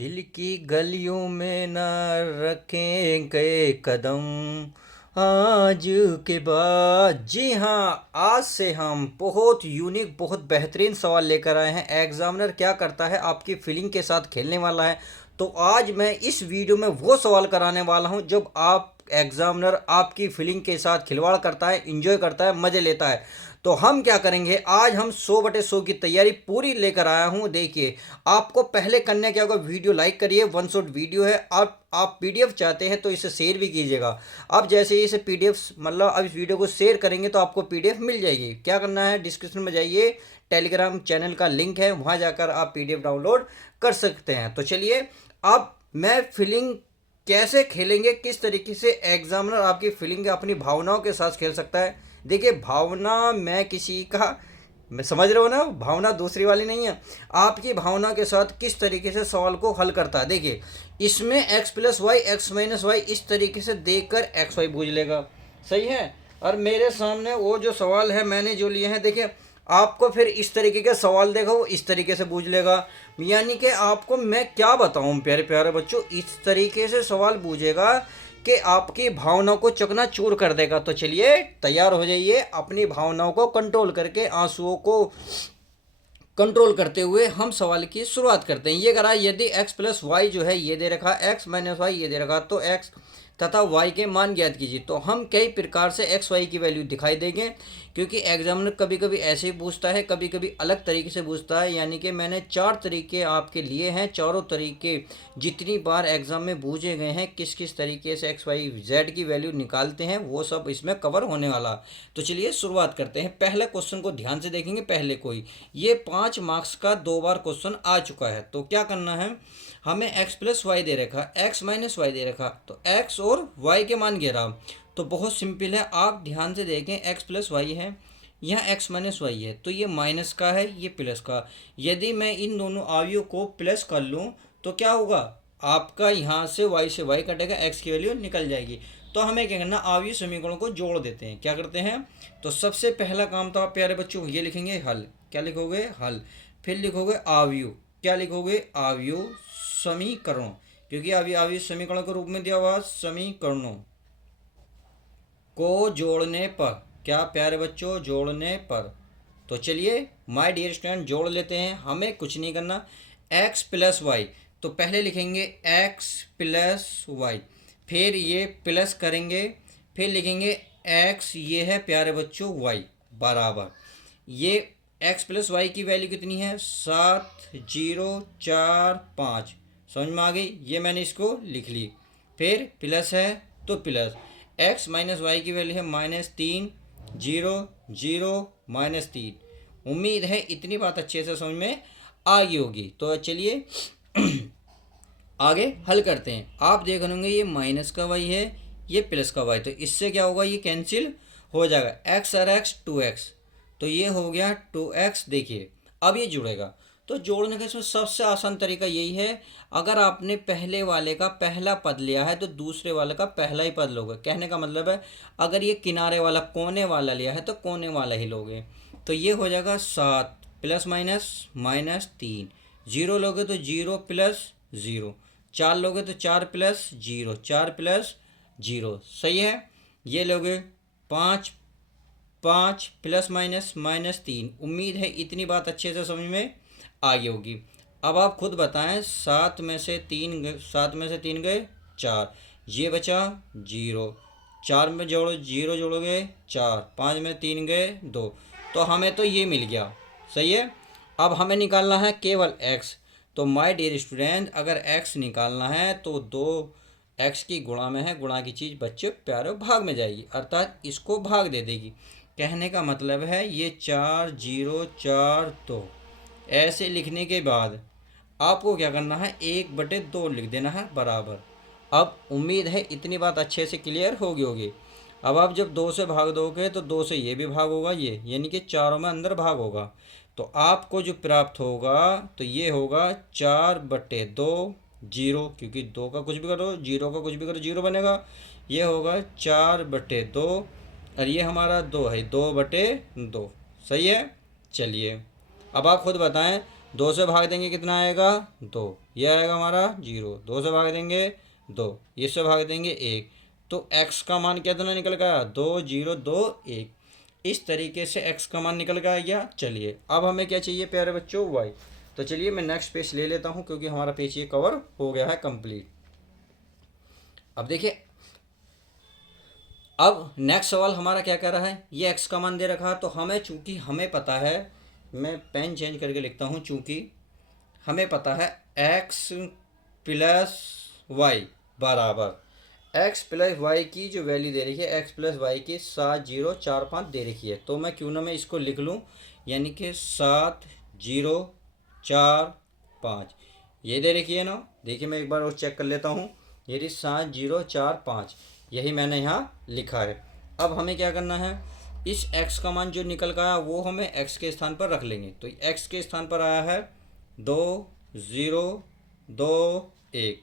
दिल की गलियों में न रखेंगे कदम आज के बाद। जी हाँ, आज से हम बहुत यूनिक बहुत बेहतरीन सवाल लेकर आए हैं। एग्जामिनर क्या करता है आपकी फीलिंग के साथ खेलने वाला है। तो आज मैं इस वीडियो में वो सवाल कराने वाला हूं जब आप एग्जामिनर आपकी फीलिंग के साथ खिलवाड़ करता है, इंजॉय करता है, मजे लेता है। तो हम क्या करेंगे, आज हम 100/100 की तैयारी पूरी लेकर आया हूं। देखिए, आपको पहले करने क्या होगा, वीडियो लाइक करिए, वन शॉट वीडियो है। आप पीडीएफ चाहते हैं तो इसे शेयर भी कीजिएगा। अब जैसे ही इसे पीडीएफ मतलब अब इस वीडियो को शेयर करेंगे तो आपको पीडीएफ मिल जाएगी। क्या करना है, डिस्क्रिप्शन में जाइए, टेलीग्राम चैनल का लिंक है, वहां जाकर आप पीडीएफ डाउनलोड कर सकते हैं। तो चलिए, अब मैं फीलिंग कैसे खेलेंगे, किस तरीके से एग्जामिनर आपकी फीलिंग अपनी भावनाओं के साथ खेल सकता है। देखिए, भावना मैं किसी का, मैं समझ रहे हो ना, भावना दूसरी वाली नहीं है। आपकी भावना के साथ किस तरीके से सवाल को हल करता है। देखिए, इसमें x plus y x minus y इस तरीके से देखकर एक्स वाई बूझ लेगा, सही है। और मेरे सामने वो जो सवाल है मैंने जो लिए हैं, देखिए आपको फिर इस तरीके के सवाल देखो वो इस तरीके से बूझ लेगा। यानी कि आपको मैं क्या बताऊं प्यारे प्यारे बच्चों, इस तरीके से सवाल बूझेगा कि आपकी भावनाओं को चकनाचूर कर देगा। तो चलिए तैयार हो जाइए, अपनी भावनाओं को कंट्रोल करके, आंसुओं को कंट्रोल करते हुए हम सवाल की शुरुआत करते हैं। ये करा, यदि x प्लस वाई जो है ये दे रखा, x माइनस वाई ये दे रखा, तो x तथा y के मान ज्ञात कीजिए। तो हम कई प्रकार से x y की वैल्यू दिखाई देंगे, क्योंकि एग्जामिनर कभी कभी ऐसे ही पूछता है, कभी कभी अलग तरीके से पूछता है। यानी कि मैंने 4 तरीके आपके लिए हैं, चारों तरीके जितनी बार एग्जाम में पूछे गए हैं, किस किस तरीके से एक्स वाई जेड की वैल्यू निकालते हैं, वो सब इसमें कवर होने वाला। तो चलिए शुरुआत करते हैं। पहले क्वेश्चन को ध्यान से देखेंगे। पहले कोई ये 5 मार्क्स का 2 बार क्वेश्चन आ चुका है। तो क्या करना है, हमें x प्लस वाई दे रखा, x माइनस वाई दे रखा, तो x और y के मान गिरा। तो बहुत सिंपल है, आप ध्यान से देखें, x प्लस वाई है, यहाँ x माइनस वाई है, तो ये माइनस का है, ये प्लस का। यदि मैं इन दोनों अवयवों को प्लस कर लूँ तो क्या होगा, आपका यहाँ से y कटेगा, x की वैल्यू निकल जाएगी। तो हमें क्या करना, अवयवी समीकरणों को जोड़ देते हैं। क्या करते हैं, तो सबसे पहला काम तो आप प्यारे बच्चों ये लिखेंगे हल। क्या लिखोगे, हल। फिर लिखोगे अवयव। क्या लिखोगे, अवयव समीकरणों, क्योंकि अभी अवयव समीकरणों के रूप में दिया हुआ, समीकरणों को जोड़ने पर। क्या प्यारे बच्चों, जोड़ने पर। तो चलिए माय डियर स्टूडेंट जोड़ लेते हैं, हमें कुछ नहीं करना। x प्लस वाई, तो पहले लिखेंगे x प्लस वाई, फिर ये प्लस करेंगे, फिर लिखेंगे x, ये है प्यारे बच्चों y बराबर, ये x प्लस वाई की वैल्यू कितनी है, 7045। समझ में आ गई, ये मैंने इसको लिख ली। फिर प्लस है तो प्लस, x माइनस वाई की वैल्यू है -3 0 0 -3। उम्मीद है इतनी बात अच्छे से समझ में आ गई होगी। तो चलिए आगे हल करते हैं। आप देख रहे होंगे ये माइनस का वाई है, ये प्लस का वाई, तो इससे क्या होगा, ये कैंसिल हो जाएगा। x और x 2x, तो ये हो गया 2x। देखिए अब ये जुड़ेगा, तो जोड़ने का इसमें सबसे आसान तरीका यही है, अगर आपने पहले वाले का पहला पद लिया है तो दूसरे वाले का पहला ही पद लोगे। कहने का मतलब है, अगर ये किनारे वाला कोने वाला लिया है तो कोने वाला ही लोगे। तो ये हो जाएगा 7 प्लस माइनस -3। 0 लोगे तो 0 प्लस 0, 4 लोगे तो 4 प्लस 0, 4 प्लस 0, सही है। ये लोगे 5 5 प्लस माइनस -3। उम्मीद है इतनी बात अच्छे से समझ में आ गई होगी। अब आप खुद बताएं, 7 में से 3 गए 4, ये बचा 0, 4 में जोड़ो 0 जोड़ोगे 4, 5 में 3 गए 2, तो हमें तो ये मिल गया, सही है। अब हमें निकालना है केवल x। तो माय डियर स्टूडेंट, अगर x निकालना है तो 2x की गुणा में है, गुणा की चीज़ बच्चे प्यारे भाग में जाएगी, अर्थात इसको भाग दे देगी। कहने का मतलब है ये 4 0 4 2, ऐसे लिखने के बाद आपको क्या करना है, 1/2 लिख देना है बराबर। अब उम्मीद है इतनी बात अच्छे से क्लियर होगी। अब आप जब 2 से भाग दोगे तो 2 से ये भी भाग होगा, ये यानी कि चारों में अंदर भाग होगा। तो आपको जो प्राप्त होगा तो ये होगा 4/2 0, क्योंकि 2 का कुछ भी करो 0 का कुछ भी करो 0 बनेगा। ये होगा 4/2 और ये हमारा 2 है, 2/2, सही है। चलिए अब आप खुद बताएं, 2 से भाग देंगे कितना आएगा 2, ये आएगा हमारा 0। 2 से भाग देंगे 2, इससे भाग देंगे 1, तो x का मान कितना निकल गया 2 0 2 1। इस तरीके से x का मान निकल गया। चलिए अब हमें क्या चाहिए प्यारे बच्चों y। तो चलिए मैं नेक्स्ट पेज ले लेता हूँ क्योंकि हमारा पेज ये कवर हो गया है कंप्लीट। अब देखिए अब नेक्स्ट सवाल हमारा क्या कह रहा है, ये x का मान दे रखा है तो हमें, चूंकि हमें पता है, मैं पेन चेंज करके लिखता हूँ, चूंकि हमें पता है x प्लस वाई बराबर x प्लस वाई की जो वैल्यू दे रखी है x प्लस वाई की 7045 दे रखी है। तो मैं क्यों ना मैं इसको लिख लूँ, यानी कि 7045 ये दे रखी है ना। देखिए मैं एक बार और चेक कर लेता हूँ, ये 7045 यही मैंने यहाँ लिखा है। अब हमें क्या करना है, इस x का मान जो निकल का आया वो हमें x के स्थान पर रख लेंगे। तो x के स्थान पर आया है 2 0 2 1।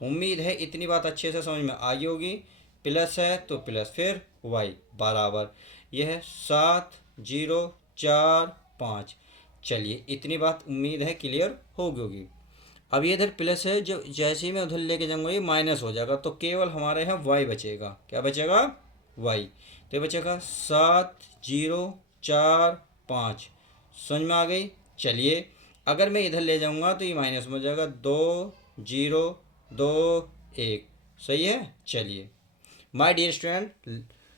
उम्मीद है इतनी बात अच्छे से समझ में आ गई होगी। प्लस है तो प्लस, फिर y बराबर यह है 7045। चलिए इतनी बात उम्मीद है क्लियर हो गई होगी। अब ये इधर प्लस है, जो जैसे ही मैं उधर लेके जाऊंगा ये माइनस हो जाएगा, तो केवल हमारे यहाँ y बचेगा। क्या बचेगा y, तो ये बचेगा 7045। समझ में आ गई। चलिए अगर मैं इधर ले जाऊंगा तो ये माइनस में हो जाएगा 2 0 2 1। सही है। चलिए माय डियर स्टूडेंट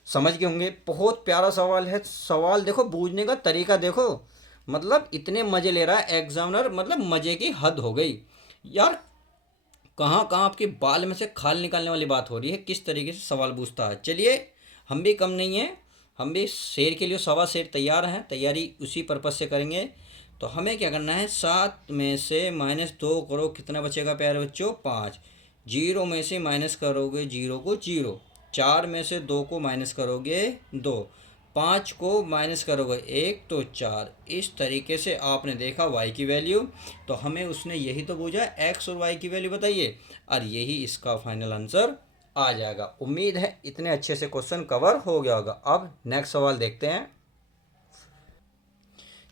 समझ गए होंगे, बहुत प्यारा सवाल है। सवाल देखो, बूझने का तरीका देखो, मतलब इतने मज़े ले रहा है एग्जामिनर, मतलब मज़े की हद हो गई यार। कहाँ कहाँ आपके बाल में से खाल निकालने वाली बात हो रही है, किस तरीके से सवाल पूछता है। चलिए हम भी कम नहीं हैं, हम भी शेर के लिए सवा शेर तैयार हैं, तैयारी उसी पर्पज़ से करेंगे। तो हमें क्या करना है, 7 में से -2 करो, कितना बचेगा प्यारे बच्चों 5। 0 में से माइनस करोगे 0 को 0, 4 में से 2 को माइनस करोगे 2, 5 को माइनस करोगे 1 तो 4। इस तरीके से आपने देखा y की वैल्यू, तो हमें उसने यही तो पूछा x और y की वैल्यू बताइए, और यही इसका फाइनल आंसर आ जाएगा। उम्मीद है इतने अच्छे से क्वेश्चन कवर हो गया होगा। अब नेक्स्ट सवाल देखते हैं।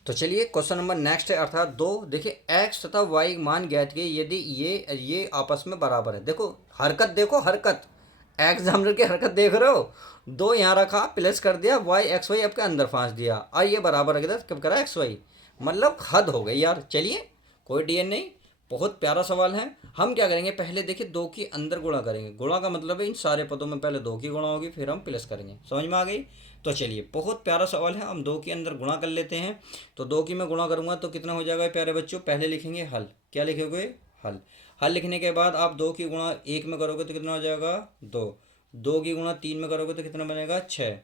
तो चलिए क्वेश्चन नंबर नेक्स्ट है, अर्थात 2। देखिए x तथा y मान ज्ञात किए यदि ये आपस में बराबर है। देखो हरकत, देखो हरकत, एग्जामिनर की हरकत देख रहे हो। 2 यहाँ रखा, प्लस कर दिया, y x y आपके अंदर फांस दिया, और ये बराबर रख दिया, कब करा x y, मतलब हद हो गई यार। चलिए कोई डीएन नहीं, बहुत प्यारा सवाल है। हम क्या करेंगे, पहले देखिए 2 की अंदर गुणा करेंगे। गुणा का मतलब है इन सारे पदों में पहले 2 की गुणा होगी, फिर हम प्लस करेंगे। समझ में आ गई। तो चलिए बहुत प्यारा सवाल है, हम 2 के अंदर गुणा कर लेते हैं। तो 2 की मैं गुणा करूंगा तो कितना हो जाएगा प्यारे बच्चों, पहले लिखेंगे हल। क्या लिखोगे, हल। हल लिखने के बाद आप 2 की गुणा 1 में करोगे तो कितना हो जाएगा 2, 2 की गुणा 3 में करोगे तो कितना बनेगा 6,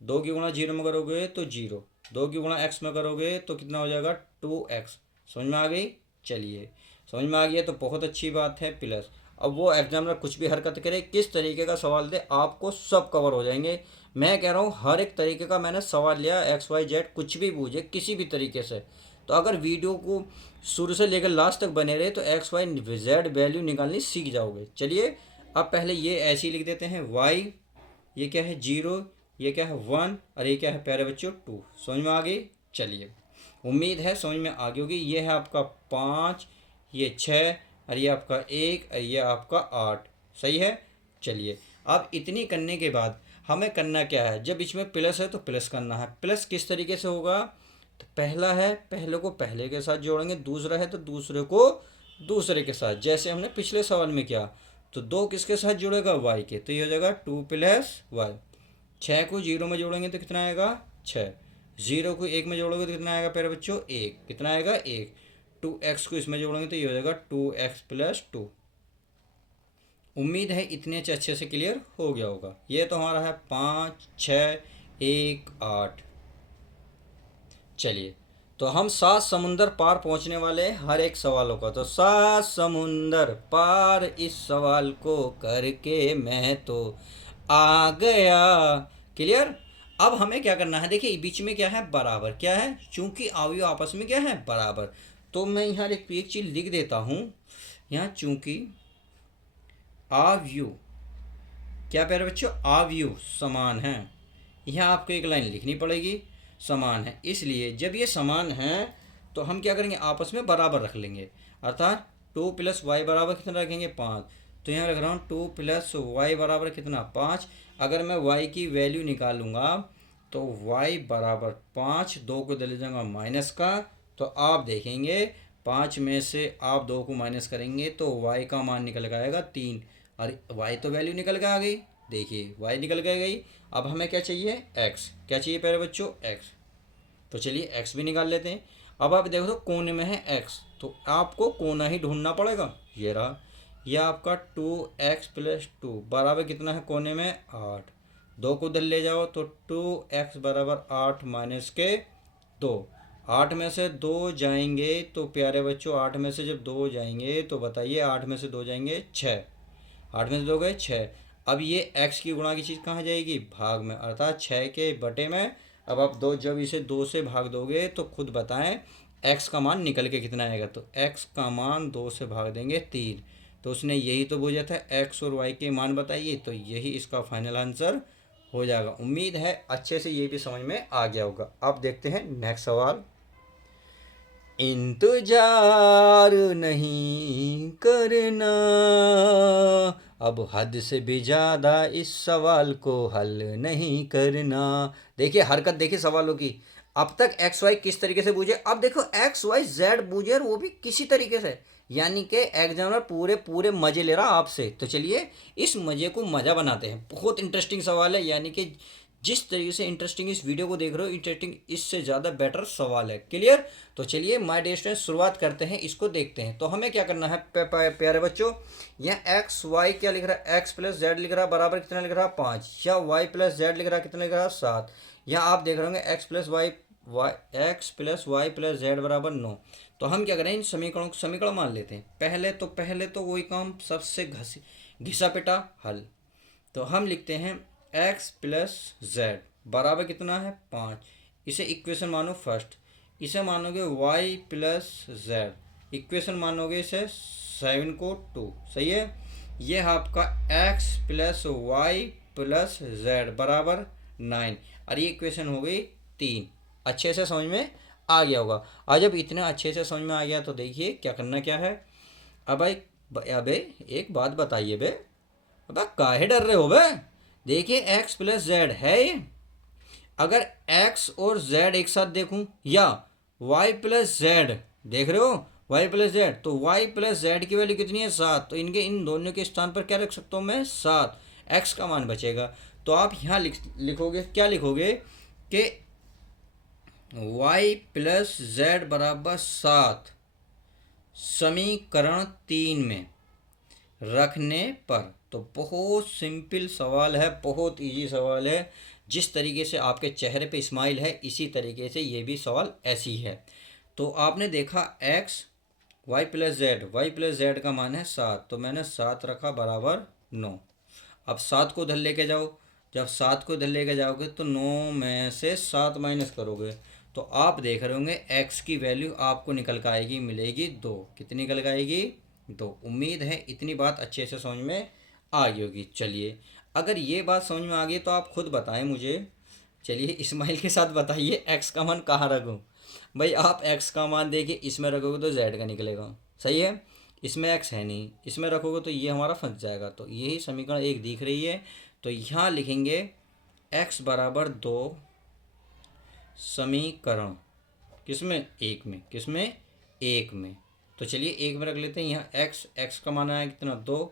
2 की गुणा 0 में करोगे तो 0, 2 की गुणा x में करोगे तो कितना हो जाएगा 2x। समझ में आ गई। चलिए समझ में आ गया तो बहुत अच्छी बात है। प्लस अब वो एग्जामिनर कुछ भी हरकत करे, किस तरीके का सवाल दे, आपको सब कवर हो जाएंगे। मैं कह रहा हूँ हर एक तरीके का मैंने सवाल लिया, XYZ कुछ भी पूछे किसी भी तरीके से। तो अगर वीडियो को शुरू से लेकर लास्ट तक बने रहे तो XYZ वैल्यू निकालनी सीख जाओगे। चलिए अब पहले ये ऐसे ही लिख देते हैं, y ये क्या है 0, ये क्या है 1, और ये क्या है प्यारे बच्चों 2। समझ में आ गई। चलिए उम्मीद है समझ में आ गई होगी। ये है आपका 5, ये 6, और ये आपका 1, और ये आपका 8। सही है। चलिए अब इतनी करने के बाद हमें करना क्या है, जब इसमें प्लस है तो प्लस करना है। प्लस किस तरीके से होगा, तो पहला है पहले को पहले के साथ जोड़ेंगे, दूसरा है तो दूसरे को दूसरे के साथ, जैसे हमने पिछले सवाल में किया। तो 2 किसके साथ जुड़ेगा y के, तो ये हो जाएगा 2 + y। 6 को 0 में जोड़ेंगे तो कितना आएगा 6, 0 को 1 में जोड़ोगे तो कितना आएगा प्यारे बच्चों 1, कितना आएगा 1। 2x को इसमें जोड़ेंगे तो ये हो जाएगा 2x + 2। उम्मीद है इतने अच्छे से क्लियर हो गया होगा। ये तो हमारा है 5 6 1 8। चलिए तो हम 7 समुंदर पार पहुंचने वाले हैं हर एक सवालों का। तो 7 समुंदर पार इस सवाल को करके मैं तो आ गया। क्लियर। अब हमें क्या करना है, देखिए बीच में क्या है बराबर, क्या है, चूंकि अवयव आपस में क्या है बराबर। तो मैं यहाँ एक चीज़ लिख देता हूँ यहाँ, चूंकि अवयव, क्या प्यारे बच्चों अवयव समान है, यहाँ आपको एक लाइन लिखनी पड़ेगी, समान है। इसलिए जब ये समान है तो हम क्या करेंगे, आपस में बराबर रख लेंगे, अर्थात 2 + y बराबर कितना रखेंगे, 5। तो यहाँ रख रहा हूँ 2 + y बराबर कितना, 5। अगर मैं y की वैल्यू निकालूंगा तो y बराबर 5, 2 को दे ले जाऊंगा माइनस का, तो आप देखेंगे 5 में से आप 2 को माइनस करेंगे तो y का मान निकल के आएगा 3। और y तो वैल्यू निकल के आ गई, देखिए y निकल के आ गई। अब हमें क्या चाहिए, x। क्या चाहिए प्यारे बच्चों, x। तो चलिए x भी निकाल लेते हैं। अब आप देखो तो कोने में है x, तो आपको कोना ही ढूंढना पड़ेगा। ये रहा, यह आपका 2x + 2 बराबर कितना है कोने में, 8। 2 को उधर ले जाओ तो 2x बराबर 8 माइनस के 2। 8 में से 2 जाएंगे तो प्यारे बच्चों, 8 में से जब 2 जाएंगे तो बताइए, 8 में से 2 जाएंगे 6। 8 में से 2 गए 6। अब ये x की गुणा की चीज़ कहाँ जाएगी, भाग में, अर्थात 6 के बटे में। अब आप जब इसे 2 से भाग दोगे तो खुद बताएं x का मान निकल के कितना आएगा। तो x का मान 2 से भाग देंगे 3। तो उसने यही तो पूछा था, x और y के मान बताइए, तो यही इसका फाइनल आंसर हो जाएगा। उम्मीद है अच्छे से ये भी समझ में आ गया होगा। अब देखते हैं नेक्स्ट सवाल। इंतजार नहीं करना, अब हद से भी ज़्यादा इस सवाल को हल नहीं करना। देखिए हरकत, देखिए सवालों की। अब तक एक्स वाई किस तरीके से बूझे, अब देखो एक्स वाई जेड बूझे, और वो भी किसी तरीके से, यानी कि एग्जामिनर पूरे पूरे मज़े ले रहा आपसे। तो चलिए इस मज़े को मज़ा बनाते हैं। बहुत इंटरेस्टिंग सवाल है, यानी कि जिस तरीके से इंटरेस्टिंग इस वीडियो को देख रहे हो, इंटरेस्टिंग इससे ज़्यादा बेटर सवाल है। क्लियर। तो चलिए माय डियर स्टूडेंट शुरुआत करते हैं, इसको देखते हैं। तो हमें क्या करना है प्यारे बच्चों, यहाँ एक्स वाई क्या लिख रहा है, एक्स प्लस जेड लिख रहा है बराबर कितना लिख रहा है, 5, या वाई प्लस जेड लिख रहा है कितना लिख रहा है, 7। यहाँ आप देख रहे होंगे x plus y plus z बराबर 9। तो हम क्या करें, इन समीकरणों को समीकरण मान लेते हैं। पहले तो वही काम, सबसे घिसा पिटा हल। तो हम लिखते हैं एक्स प्लस जेड बराबर कितना है, 5। इसे इक्वेशन मानो फर्स्ट। इसे मानोगे वाई प्लस जेड, इक्वेशन मानोगे इसे 7 को 2। सही है। ये है आपका x plus y plus z बराबर 9, और ये इक्वेशन हो गई 3। अच्छे से समझ में आ गया होगा। और जब इतना अच्छे से समझ में आ गया तो देखिए क्या करना क्या है। अब भाई अबे एक बात बताइए बे, अब काहे डर रहे हो बे। देखिए एक्स प्लस जेड है ये, अगर एक्स और जेड एक साथ देखूं, या वाई प्लस जेड देख रहे हो, वाई प्लस जेड, तो वाई प्लस जेड की वैल्यू कितनी है, 7। तो इनके इन दोनों के स्थान पर क्या रख सकता हूँ मैं, 7। एक्स का मान बचेगा। तो आप यहाँ लिखोगे, क्या लिखोगे कि वाई प्लस जेड बराबर 7 समीकरण 3 में रखने पर। तो बहुत सिंपल सवाल है, बहुत इजी सवाल है। जिस तरीके से आपके चेहरे पे स्माइल है, इसी तरीके से ये भी सवाल ऐसी है। तो आपने देखा एक्स वाई प्लस जेड का मान है 7, तो मैंने 7 रखा बराबर 9। अब 7 को इधर लेके जाओ, जब 7 को इधर लेके जाओगे तो 9 में से 7 माइनस करोगे तो आप देख रहे होंगे एक्स की वैल्यू आपको निकल कर आएगी, मिलेगी 2। कितनी निकल कर आएगी, 2। उम्मीद है इतनी बात अच्छे से समझ में आ गई होगी। चलिए अगर ये बात समझ में आ गई तो आप खुद बताएं मुझे। चलिए इस्माइल के साथ बताइए एक्स का मान कहाँ रखूँ। भाई आप एक्स का मान देखिए, इसमें रखोगे तो जेड का निकलेगा। सही है। इसमें एक्स है नहीं, इसमें रखोगे तो ये हमारा फंस जाएगा। तो यही समीकरण एक दिख रही है। तो यहाँ लिखेंगे एक्स बराबर 2 समीकरण, किसमें, एक में, किसमें, एक में। तो चलिए एक में रख लेते हैं। यहाँ एक्स का मान आया कितना, 2,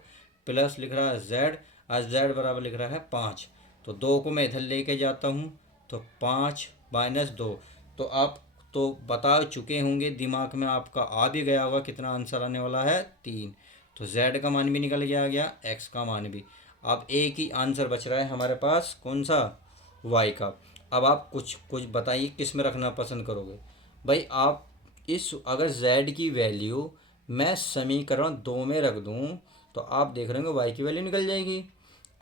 प्लस लिख रहा है जेड, आज जेड बराबर लिख रहा है 5। तो 2 को मैं इधर लेके जाता हूँ तो 5 माइनस 2। तो आप तो बता चुके होंगे, दिमाग में आपका आ भी गया होगा कितना आंसर आने वाला है, 3। तो जेड का मान भी निकल के आ गया, एक्स का मान भी। अब एक ही आंसर बच रहा है हमारे पास, कौन सा, वाई का। अब आप कुछ कुछ बताइए किस में रखना पसंद करोगे। भाई आप इस अगर z की वैल्यू मैं समीकरण 2 में रख दूं तो आप देख रहे होंगे y की वैल्यू निकल जाएगी।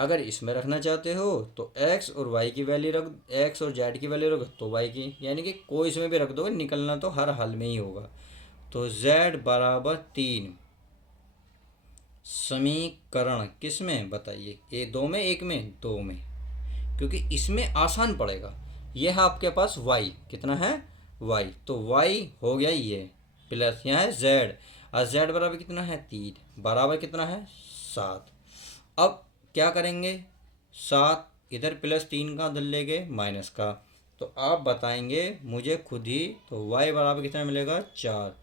अगर इसमें रखना चाहते हो तो x और y की वैल्यू रख, x और z की वैल्यू रख तो y की, यानी कि कोई इसमें भी रख दोगे, निकलना तो हर हाल में ही होगा। तो z बराबर 3 समीकरण किस में बताइए, ये 2 में, एक में, 2 में, क्योंकि इसमें आसान पड़ेगा। यह है आपके पास y कितना है, वाई, तो वाई हो गया ये, प्लस यहाँ है जेड, और जेड बराबर कितना है 3, बराबर कितना है 7। अब क्या करेंगे, 7 इधर प्लस 3 का उधर ले गए माइनस का, तो आप बताएंगे मुझे खुद ही। तो वाई बराबर कितना मिलेगा 4,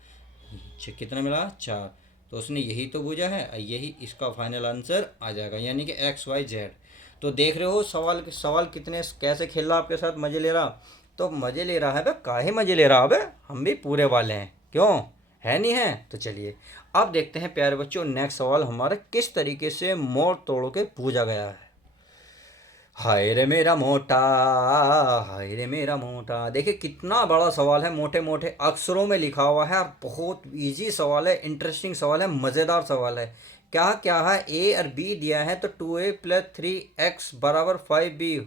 कितना मिला 4। तो उसने यही तो पूछा है, और यही इसका फाइनल आंसर आ जाएगा, यानी कि एक्स वाई जेड। तो देख रहे हो सवाल सवाल कितने कैसे खेल रहा आपके साथ, मज़े ले रहा। तो मज़े ले रहा है बे, काहे मज़े ले रहा है बे, हम भी पूरे वाले हैं, क्यों है नहीं है। तो चलिए अब देखते हैं प्यारे बच्चों, नेक्स्ट सवाल हमारा किस तरीके से मोड़ तोड़ के पूछा गया है। हाय रे मेरा मोटा, हाय रे मेरा मोटा। देखिए कितना बड़ा सवाल है, मोटे मोटे अक्षरों में लिखा हुआ है, और बहुत इजी सवाल है, इंटरेस्टिंग सवाल है, मज़ेदार सवाल है। क्या क्या है, ए और बी दिया है, तो 2a प्लस 3x बराबर 5b।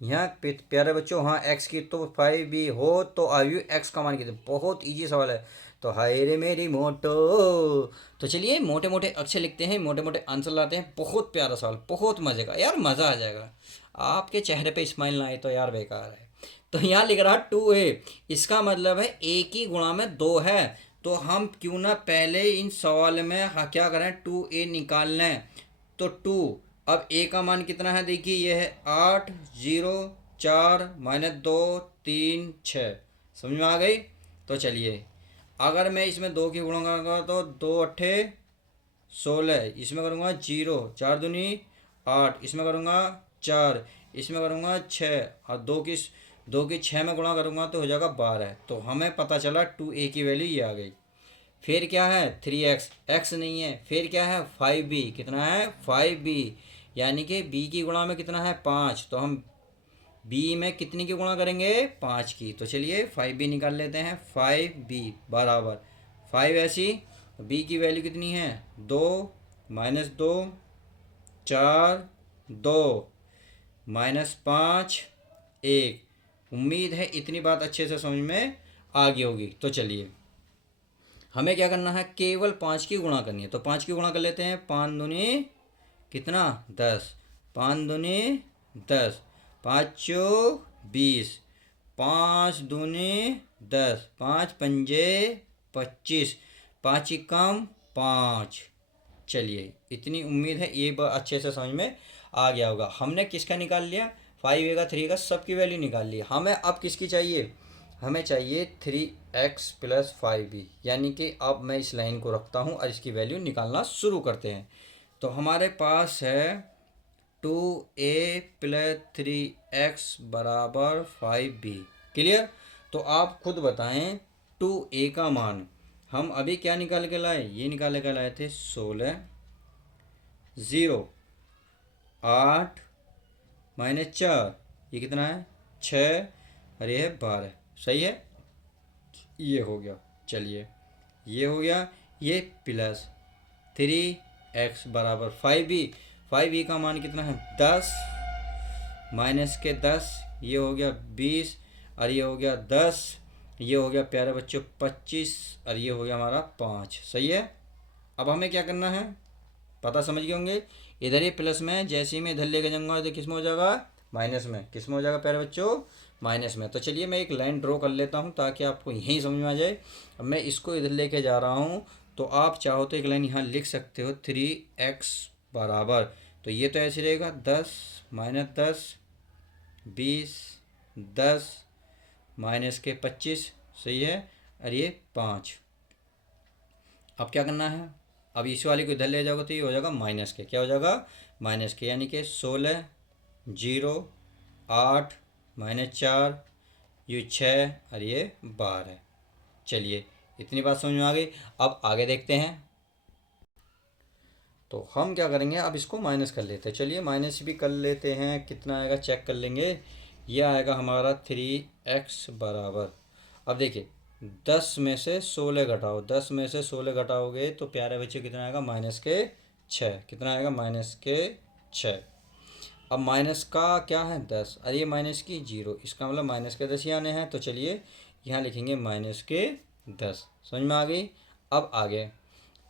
यहाँ प्यारे बच्चों, हाँ एक्स की तो 5b हो तो आयु एक्स का मान कितना, बहुत इजी सवाल है। तो हाय रे मेरी मोटो। तो चलिए मोटे मोटे अक्षर लिखते हैं, मोटे मोटे आंसर लाते हैं। बहुत प्यारा सवाल, बहुत मजे का यार, मज़ा आ जाएगा। आपके चेहरे पे स्माइल ना आए तो यार बेकार है। तो यहाँ लिख रहा 2a, इसका मतलब है a की गुणा में 2 है। तो हम क्यों ना पहले इन सवाल में हाँ क्या करें, 2a निकाल लें। तो 2, अब a का मान कितना है, देखिए ये है 8, 0, 4 माइनस 2, 3, 6। समझ में आ गई। तो चलिए अगर मैं इसमें 2 की गुणा करूँगा तो 2 अट्ठे 16, इसमें करूँगा 0, 4 दूनी 8, इसमें करूँगा 4, इसमें करूँगा 6, और 2 की 6 में गुणा करूँगा तो हो जाएगा 12। तो हमें पता चला 2a की वैल्यू ये आ गई। फिर क्या है 3x, x नहीं है। फिर क्या है 5b, कितना है 5b, यानी कि b की गुणा में कितना है 5। तो हम b में कितनी की गुणा करेंगे 5 की। तो चलिए 5b निकाल लेते हैं, 5b बराबर 5 ऐसी, b की वैल्यू कितनी है 2, -2, 4, 2, -5, 1। उम्मीद है इतनी बात अच्छे से समझ में आ गई होगी। तो चलिए हमें क्या करना है, केवल 5 की गुणा करनी है। तो 5 की गुणा कर लेते हैं, 5 दूनी कितना 10, 5 दूनी 10, 5 20, 5 दूनी 10, 5 पंजे 25, 5 कम 5। चलिए इतनी उम्मीद है ये अच्छे से समझ में आ गया होगा। हमने किसका निकाल लिया, 5a का 3 का सबकी वैल्यू निकाल ली। हमें अब किसकी चाहिए, हमें चाहिए 3x प्लस 5b, यानी कि अब मैं इस लाइन को रखता हूँ और इसकी वैल्यू निकालना शुरू करते हैं। तो हमारे पास है 2a प्लस 3x बराबर 5b। क्लियर। तो आप खुद बताएं 2a का मान हम अभी क्या निकाल के लाए, ये निकाल के लाए थे 16, 0, 8 -4, ये कितना है 6, और ये है 12। सही है, ये हो गया। चलिए ये हो गया, ये प्लस 3x बराबर 5b, 5b का मान कितना है 10, माइनस के 10, ये हो गया 20, और ये हो गया 10, ये हो गया प्यारे बच्चों 25, और ये हो गया हमारा 5। सही है। अब हमें क्या करना है, पता समझ गए होंगे। इधर ये प्लस में, जैसे ही मैं इधर लेके जाऊंगा तो किस में हो जाएगा माइनस में, किस में हो जाएगा प्यारे बच्चों माइनस में। तो चलिए मैं एक लाइन ड्रॉ कर लेता हूँ ताकि आपको यहीं समझ में आ जाए। अब मैं इसको इधर लेके जा रहा हूँ, तो आप चाहो तो एक लाइन यहाँ लिख सकते हो 3x बराबर, तो ये तो ऐसे रहेगा 10 -10, 20, 10 माइनस के 25। सही है, और ये 5। अब क्या करना है, अब इस वाले को इधर ले जाओगे तो ये हो जाएगा माइनस के, क्या हो जाएगा माइनस के, यानी कि 16, 0, 8 -4, ये 6, और ये 12। चलिए इतनी बात समझ में आ गई। अब आगे देखते हैं। तो हम क्या करेंगे, अब इसको माइनस कर लेते हैं। चलिए माइनस भी कर लेते हैं, कितना आएगा चेक कर लेंगे। ये आएगा हमारा 3x बराबर, अब देखिए 10 में से 16 घटाओ, 10 में से 16 घटाओगे तो प्यारे बच्चे कितना आएगा -6। कितना आएगा -6। अब माइनस का क्या है 10, और ये माइनस की 0, इसका मतलब -10 ही आने हैं। तो चलिए यहाँ लिखेंगे -10। समझ में आ गई। अब आगे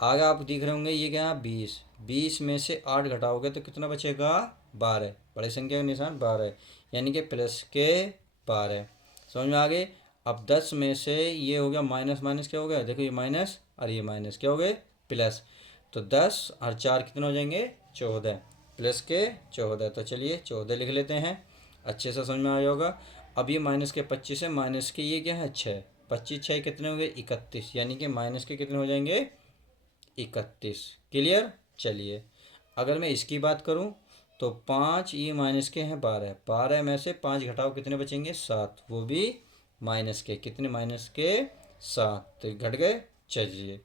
आगे आप दिख रहे होंगे, ये क्या 20, 20 में से 8 घटाओगे तो कितना बचेगा 12, बड़ी संख्या का निशान 12, यानी कि +12। समझ में आ गए। अब 10 में से ये हो गया माइनस माइनस क्या हो गया, देखो ये माइनस और ये माइनस क्या हो गए, प्लस। तो 10 और 4 कितने हो जाएंगे, 14, प्लस के 14। तो चलिए 14 लिख लेते हैं, अच्छे से समझ में आया होगा। अब ये माइनस के 25 है, माइनस के ये क्या है 6, 25 6 कितने हो गए 31, यानी कि माइनस के कितने हो जाएंगे 31। क्लियर। चलिए अगर मैं इसकी बात करूं तो 5 ये माइनस के हैं 12, 12 में से 5 घटाओ कितने बचेंगे 7, वो भी माइनस के, कितने माइनस के 7, तो घट गए। चलिए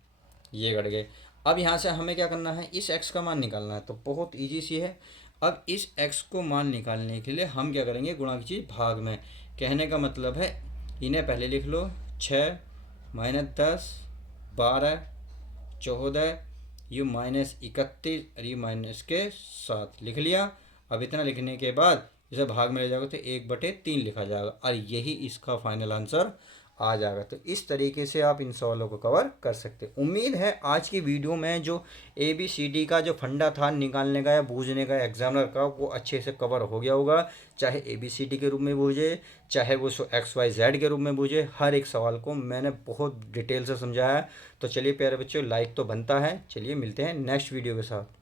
ये घट गए। अब यहाँ से हमें क्या करना है, इस x का मान निकालना है, तो बहुत इजी सी है। अब इस x को मान निकालने के लिए हम क्या करेंगे, गुणा की चीज़ भाग में। कहने का मतलब है इन्हें पहले लिख लो, 6 माइनस 10 12 14, ये माइनस 31 और ये माइनस के 7 लिख लिया। अब इतना लिखने के बाद इसे भाग में ले जाओगे तो 1/3 लिखा जाएगा और यही इसका फाइनल आंसर आ जाएगा। तो इस तरीके से आप इन सवालों को कवर कर सकते हैं। उम्मीद है आज की वीडियो में जो ABCD का जो फंडा था निकालने का या बूझने का एग्जामिनर का, वो अच्छे से कवर हो गया होगा। चाहे ABCD के रूप में बूझे, चाहे वो XYZ के रूप में बूझे, हर एक सवाल को मैंने बहुत डिटेल से समझाया है। तो चलिए प्यारे बच्चों, लाइक तो बनता है। चलिए मिलते हैं नेक्स्ट वीडियो के साथ।